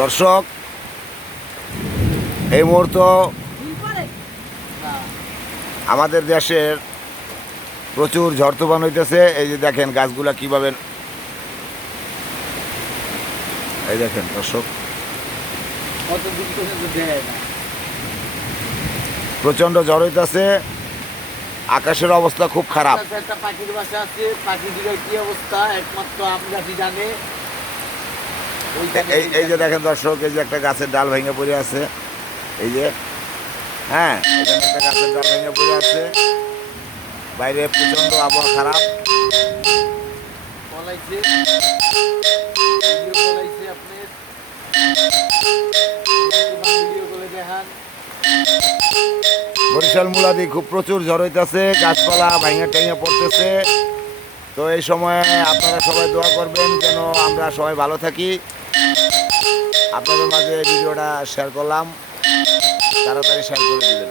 দর্শক, এই মুহূর্ত আমাদের দেশের প্রচুর ঝড় তুফান হইতেছে। এই যে দেখেন গাছগুলা কিভাবে, এই দেখেন দর্শক, প্রচন্ড ঝড় হইতেছে। আকাশের অবস্থা খুব খারাপ। একটা পাখির বাসা আছে, পাখিটির কি অবস্থা একমাত্র আমরা কি জানে। এই যে দেখেন দর্শক, এই যে একটা গাছের ডাল ভেঙে পড়ে আছে। এই যে হ্যাঁ, এখানে একটা গাছের ডাল ভেঙে পড়ে আছে। বাইরে প্রচন্ড আবহাওয়া খারাপ। বলাইছে ভিডিও বলাইছে আপনি ভিডিও করে দেখান। বরিশাল মুলাদি খুব প্রচুর ঝড় হইতেছে, গাছপালা ভাঙে টেঙে পড়তেছে। তো এই সময়ে আপনারা সবাই দোয়া করবেন যেন আমরা সবাই ভালো থাকি। আপনাদের মাঝে ভিডিওটা শেয়ার করলাম, তাড়াতাড়ি শেয়ার করে দিবেন।